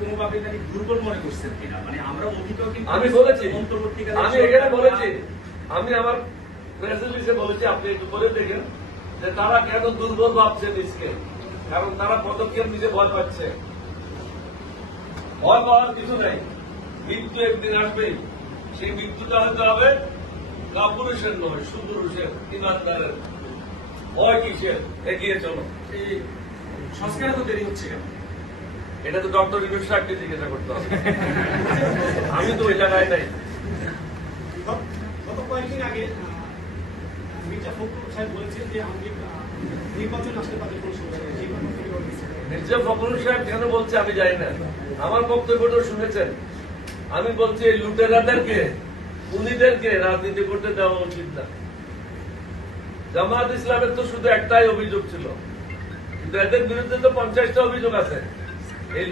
কোনোভাবে তাকে দুর্বল মনে করছেন কিনা? মানে আমরা অতীতেও কিন্তু আমি বলেছি, অন্তর্বর্তীকালে আমি এখানে বলেছি, আমি আমার প্রেস রিলিজে বলেছি, আপনি একটু করে দেখেন যে তারা কেন দুর্বল ভাবছে নিজকে, কারণ তারা পদক্ষেপ নিতে ভয় পাচ্ছে। ভয় পাওয়ার কিছু নাই, মৃত্যু একদিন আসবেই। সেই মৃত্যুটা হয়তো হবে কাপুরুষের নয়, সুপুরুষের, ইমানদারের। ভয় কিসের? এগিয়ে চলো। এই সংস্কারে তো দেরি হচ্ছে কেন? এটা তো ডক্টর ইউনুস সাহেবকে জিজ্ঞাসা করতে হবে, আমি তো ওই জায়গায় নাই। গত কয়েকদিন আগে মির্জা ফখরুল সাহেব বলেছেন যে আমি নির্বাচন আসতে পারে কোনো সুবিধা নেই। সেই কথা তিনি বলেছেন। মির্জা ফখরুল সাহেব কেন বলছে আমি জানি না, আমার বক্তব্যটা শুনেছেন। আমি বলছি এই লুটেরাদেরকে, খুনিদেরকে রাজনীতি করতে দেওয়া উচিত না। জামায়াত ইসলামের তো শুধু একটাই অভিযোগ ছিল, কিন্তু এদের বিরুদ্ধে তো 50টা অভিযোগ আছে। এই